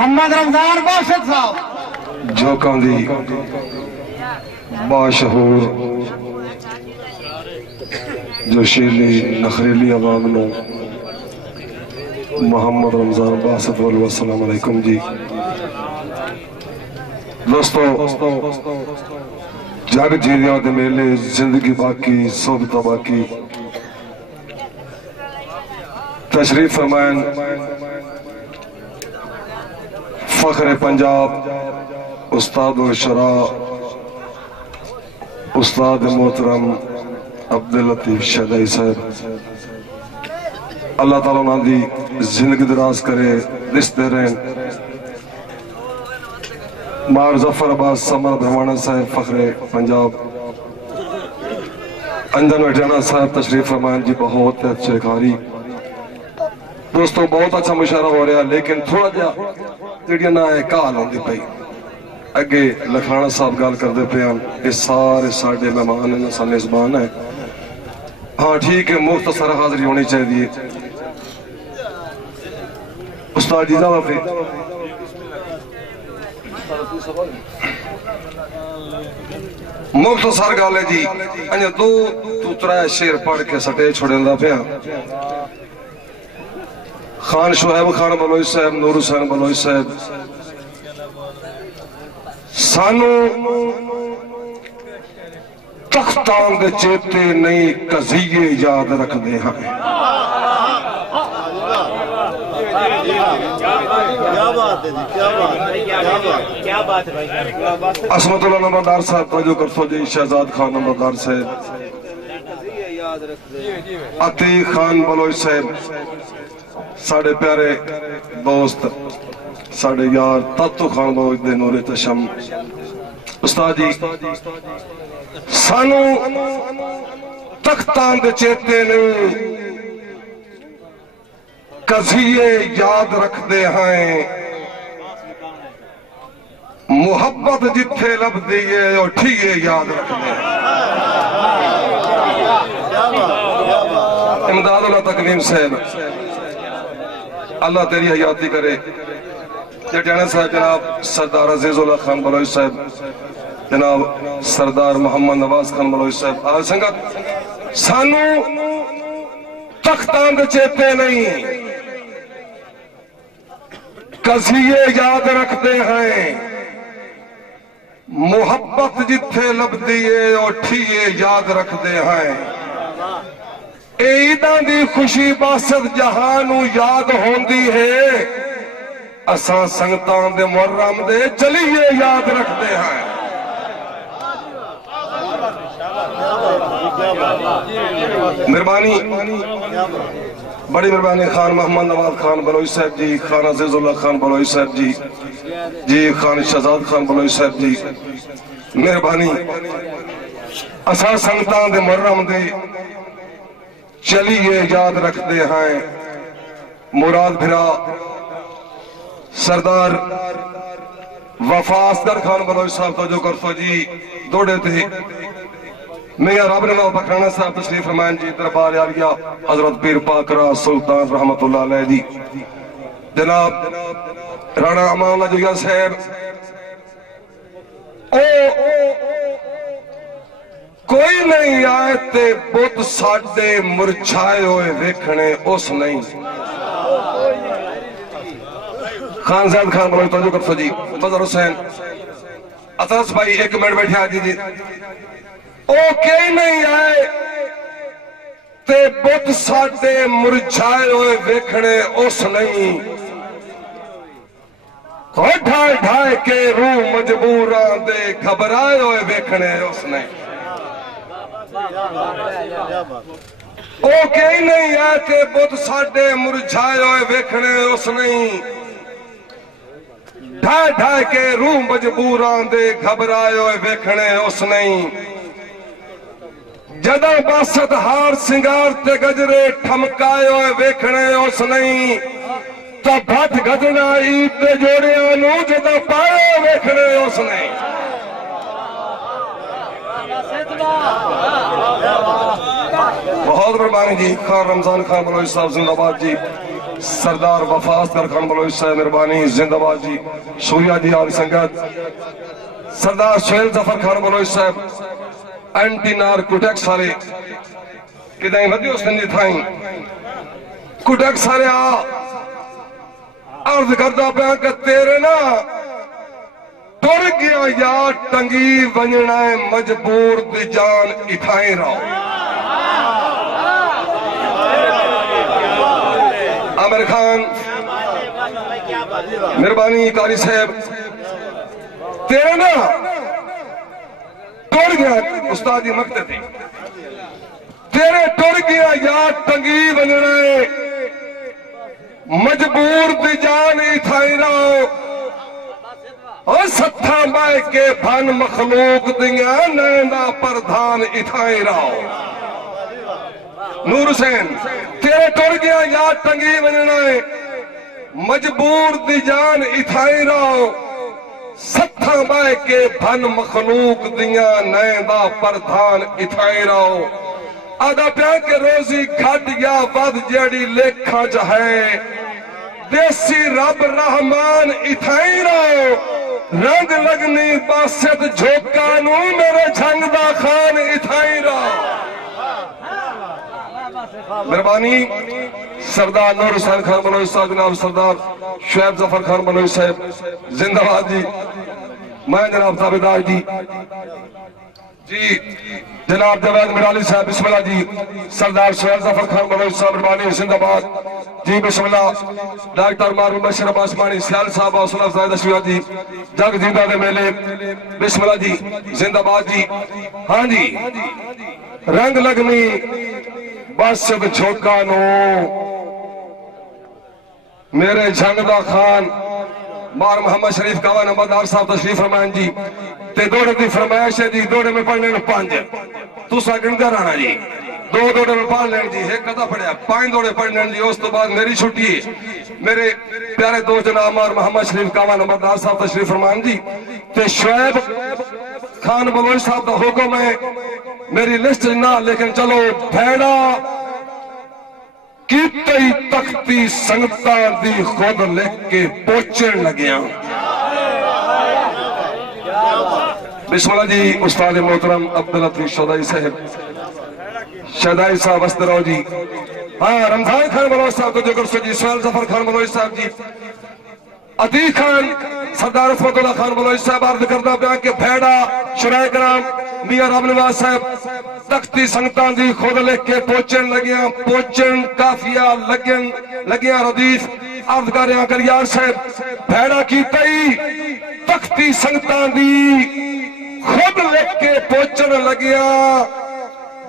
محمد رمضان باشد صاحب جھوکاں دی باشہور جو شیلی نخریلی عوام نو محمد رمضان باسط والسلام علیکم جی دوستو جگ جیریاں دے میلے زندگی باقی صحبتہ باقی تشریف فرمائن فخر پنجاب استاد الشراء استاد محترم عبداللطیف شہدائی صاحب اللہ تعالیٰ انہاں دی زندگی دراز کرے رشتے رہن مار ظفر عباس سمر بھرمانہ صاحب فخر پنجاب انجن وٹیانہ صاحب تشریف فرمائن جی بہت اچھے کاری دوستو بہت اچھا مشاہرہ ہو رہا لیکن تھوڑا جا تیڑیاں نہ ہے کال ہوں دی پئی اگے لکھانہ صاحب گال کر دے پیان اس سارے ساڑھے مہمان ہیں نسل نسبان ہے ہاں ٹھیک ہے مختصر حاضری ہونی چاہیے استاد جی زیادہ پہ مختصر گال ہے جی انجا دو ترائے شیر پڑھ کے سٹے چھوڑیں دا پیان خان شعیب خان بلوئی صاحب نور حسین بلوئی صاحب سانو تختان دے چیتے نئی قضیے یاد رکھ دے ہیں عصمت اللہ نمبردار صاحب توجہ کرسو جی شہزاد خان نمبردار صاحب عتیق خان بلوئی صاحب ساڑھے پیارے دوست ساڑھے یار تاتو خان بلوئی دے نور تشم استاد جی سانو تختان دے چیتے نہیں قضیے یاد رکھ دے ہیں محبت جتھے لب دیئے اور ٹھیئے یاد رکھ دے امداد اللہ تکلیم صاحب اللہ تیری حیاتی کرے جٹیانہ صاحب جناب سردار عزیز اللہ خان بلوئی صاحب جناب سردار محمد نواز خان بلوئی صاحب آج سنگت سانو تختان دے چیتے نہیں قضیے یاد رکھتے ہیں محبت جتھے لب دیئے اور ٹھیئے یاد رکھتے ہیں عیداں دی خوشی باسط جہانو یاد ہوندی ہے اساں سنگتان دے محرم دے چلیے یاد رکھتے ہیں مہربانی بڑی مہربانی خان محمد نواز خان بلوئی صاحب جی خان عزیز اللہ خان بلوئی صاحب جی جی خان شہزاد خان بلوئی صاحب جی مہربانی اساں سنگتان دے محرم دے چلیے یاد رکھتے ہیں مراد بھرا سردار وفا اصغر خان بلوئی صاحب تو جو کرسو جی دوڑے تھے میاں رب نے نو بکرانا صاحب تشریف فرمائن جی دربار عالیہ حضرت پیر پاکرہ سلطان رحمت اللہ علیہ جی جناب رانا امان اللہ جویا صاحب کوئی نہیں آئے تے بت ساڑے مرچھائے ہوئے ویکھنے اس نہیں خان زید خان بلوئی توجہ کرسو جی بزر حسین اطرس بھائی ایک منٹ بیٹھے آجی جی اوکے نہیں آئے تے بت ساڑے مرچھائے ہوئے ویکھنے اس نہیں ڈھائے ڈھائے کے روح مجبوران دے گھبرائے ہوئے ویکھنے اس نہیں اوکے نہیں آئے تے بت ساڑے مرچھائے ہوئے ویکھنے اس نہیں ڈھائے ڈھائے کے روح مجبوران دے گھبرائے ہوئے ویکھنے اس نہیں جدہ باسط ہار سنگار تے گجرے ٹھمکائے ہوئے ویکھنے اس نہیں تا بھٹ گجنا عید تے جوڑے آنو جدہ پائے ہوئے ویکھنے اس نہیں بہت مہربانی جی خان رمضان خان بلوچ صاحب زندہ باد جی سردار وفاس کرخان بلوچ صاحب مہربانی زندہ باد جی شوریہ جی آل سنگت سردار سہیل ظفر خان بلوچ صاحب اینٹی نارکوٹیکس والے کدائیں ودیو سنجی تھائیں کوٹیکس والے عرض کردہ پہ کہ تیرے نا ٹر گیا یا ٹنگی ونجنا مجبور دی جان اٹھائیں رہو عامر خان مہربانی قاری صاحب تیرے نا ٹر گیا استادی مقتے تھے تیرے ٹر گیا یا ٹنگی ونجنا مجبور دی جان اٹھائیں رہو اور ستھا بائے کے بھن مخلوق دیا نیندہ پردھان اٹھائیں رہو نور حسین تیرے ٹر گیا یا ٹنگی ونجنا مجبور دی جان اٹھائیں رہو ستھا بائے کے بھن مخلوق دیا نیندہ پردھان اٹھائیں رہو آدھا پیا کے روزی گھٹ یا ود جیڑی لکھا جہے دیسی رب رحمان اٹھائیں رہو رنگ لگنی باسط جھوکانو میرے جھنگ دا خان اٹھائیں رہو مہربانی سردار نور حسین خان بلوچ صاحب جناب سردار شعیب ظفر خان بلوچ صاحب زندہ باد جی میں جناب تابعدار جی جی جناب جوید مرالی صاحب بسم اللہ جی سردار سہیل ظفر خان بلوچ صاحب مہربانی زندہ باد جی بسم اللہ ڈاکٹر معروف بشیر عباس مانی سیال صاحب حوصلہ افزائی دشویہ جی جگ زندہ دے میلے بسم اللہ جی زندہ باد جی ہاں جی رنگ لگنی باسط جھوکانو میرے جھنگ دا خان مار محمد شریف کعوہ نمبردار صاحب تشریف فرمائیں جی تے دوڑے دی فرمائش ہے جی دوڑے میں پڑھنے میں پانچ تو ساکن کر آنا جی دو دوڑے میں پڑھ لیں جی ایک قضا پڑھیا پانچ دوڑے پڑھنے جی اس تو بعد میری چھوٹی ہے میرے پیارے دو جناب مار محمد شریف کعوہ نمبردار صاحب تشریف فرمائیں جی تے شعیب خان بلوچ صاحب دا حکم ہے میری لسٹ نہ لیکن چلو بھیڑا کیتئی تختی سنگتان دی خود لکھ کے پوچھن لگیاں بسم اللہ جی استاد محترم عبداللطیف شہدائی صاحب شہدائی صاحب استراؤ جی ہاں رمضان خان بلوچ صاحب تو جگر سے جی سہیل ظفر خان بلوچ صاحب جی عتیق خان سردار عصمت اللہ خان بلوچ صاحب عرض کردہ بیان کے بھیڑا شرائع کرام میاں رب نواز صاحب تختی سنگتان دی خود لکھ کے پوچھن لگیاں پوچھن کافیہ لگیاں ردیف عرض کر رہے ہیں کر یار صاحب بھیڑا کی تئی تختی سنگتان دی خود لکھ کے پوچھن لگیاں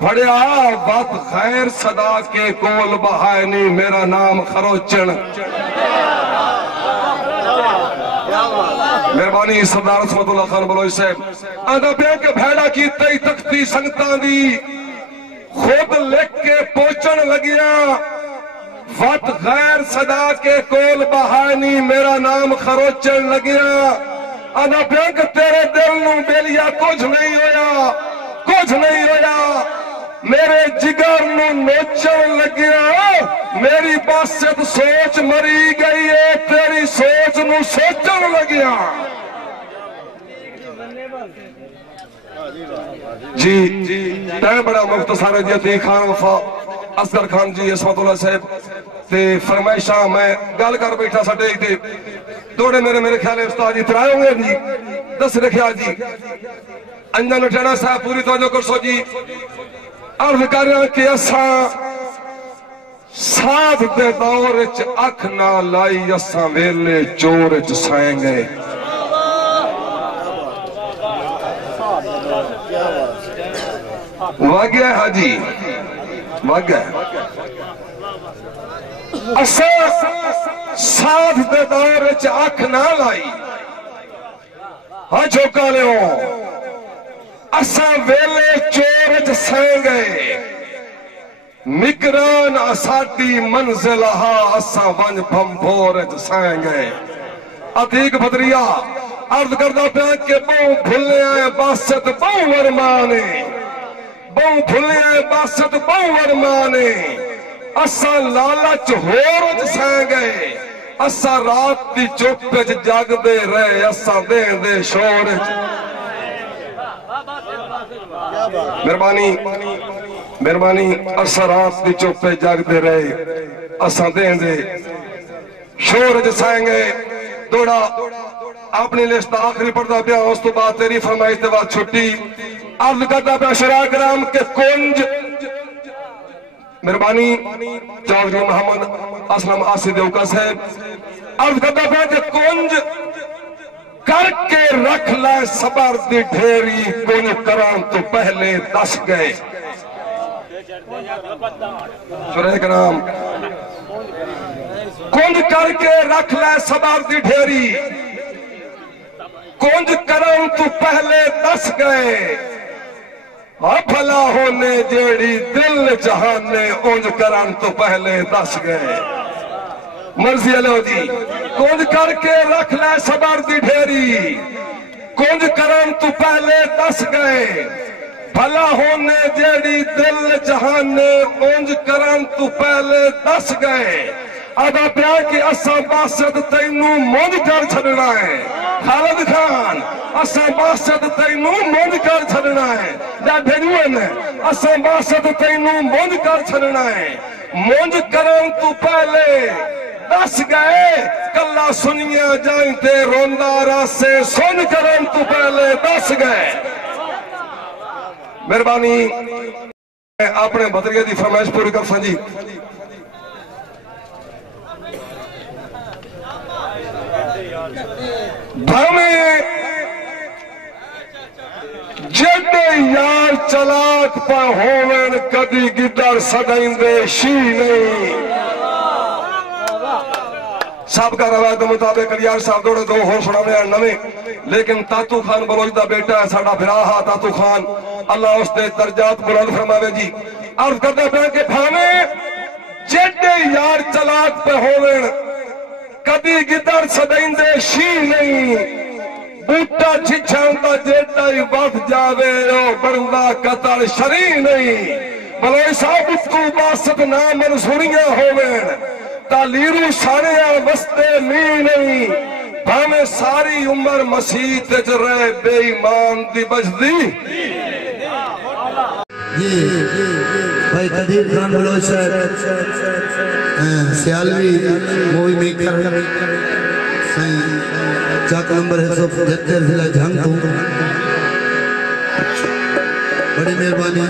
بھڑیا بات خیر صدا کے کول بہائنی میرا نام خروچن مہربانی سردار عصمت اللہ خان بلوچ صاحب آدھا پہ کہ بھیڑا کی تئی تختی سنگتان دی خود لکھ کے پوچھن لگیا وط غیر صدا کے کول بہانی میرا نام خروچن لگیا آدھا پہ کہ تیرے دل نو بیلیا کچھ نہیں ہویا میرے جگر نو نوچن لگیا میری باسط سوچ مری گئی ہے تیری سوچ نو سوچن لگیا جی ٹائم بڑا مختصر ہے جی عتیق خان وفا اصغر خان جی عصمت اللہ صاحب تے فرمائشاں میں گل کر بیٹھا سٹے تے دوڑے میرے خیال ہے استاد جی ترائے ہوں گے جی دس رکھیا جی انجن اٹھینا صاحب پوری توجہ کر سو جی عرض کر رہا کہ اساں ساتھ دے دور اچ اکھ نہ لائی اساں ویلے چور اچ سائیں گئے واقعہ ہے حاجی واقعہ ہے اساں ساتھ دے دور اچ اکھ نہ لائی ہاں جھوکا لے ہوں اساں ویلے چور اچ سائیں گئے مکران اساٹی منزلہا اساں ونج بھمبور اچ سائیں گئے عتیق بدریا عرض کردہ پہ کہ بہوں بھلے آئے باسط بہوں ورمانے بہوں بھلے آئے باسط بہوں ورمانے اساں لالچ ہور سہ گئے اساں رات دی چپ جگ دے رہے اساں دین دے شور مہربانی اساں رات دی چپ جگ دے رہے اساں دین دے شور سہ گئے دوڑا اپنی لسٹ آخری پڑھتا پیا اس تو بعد تیری فرمائش کے بعد چھٹی عرض کرتا پیا شراء کرام کے کنج مہربانی چودھری محمد اسلم آسی دیوکا صاحب عرض کرتا پیا کہ کنج کر کے رکھ لے صبر دی ڈھیری کنج کران تو پہلے دس گئے شراء کرام کنج کر کے رکھ لے صبر دی ڈھیری کنج کرن تو پہلے دس گئے بھلا ہونے جیڑی دل جہانے اونج کرن تو پہلے دس گئے مرضی علیہ جی کنج کر کے رکھ لے صبر دی ڈھیری کنج کرن تو پہلے دس گئے بھلا ہونے جیڑی دل جہانے اونج کرن تو پہلے دس گئے ادا پیا کہ اساں باسد تینوں مونج کر چھڑنا ہے خالد خان اساں باسد تینوں مونج کر چھڑنا ہے جا بھیجوئن اساں باسد تینوں مونج کر چھڑنا ہے مونج کرن تو پہلے دس گئے کلا سنیا جائیں تے روندہ راسے سن کرن تو پہلے دس گئے مہربانی اپنے بطریہ دی فرمائش پوری کر سنجی بھامے جڑے یار چلاک پا ہوون کدی گدر سدائیں دے شی نہیں صاحب کا روایت مطابق کلیار صاحب دوڑے دو ہو سنا میں نویں لیکن تاتو خان بلوچ دا بیٹا ہے ساڑا بھراہا تاتو خان اللہ اس دے درجات بلند فرماوے جی عرض کرتا پہ کہ بھامے جڑے یار چلاک پہ ہوون کدی گدر سدائیں دے شی نہیں بوٹا چھچھانتا جیٹا ہی بات جاوے او بڑھندا قتل شری نہیں بلوئی صاحب اتکو باسد نام منصوریاں ہوویں تالیرو ساڑیاں وستے می نہیں بھامے ساری عمر مسیح تج رہے بے ایمان دی بجدی جی بھائی قدیر خان بلوچ صاحب سیالوی موئی میکر چاک نمبر ہے سو جتر ضلع جھنگ تو بڑی مہربانی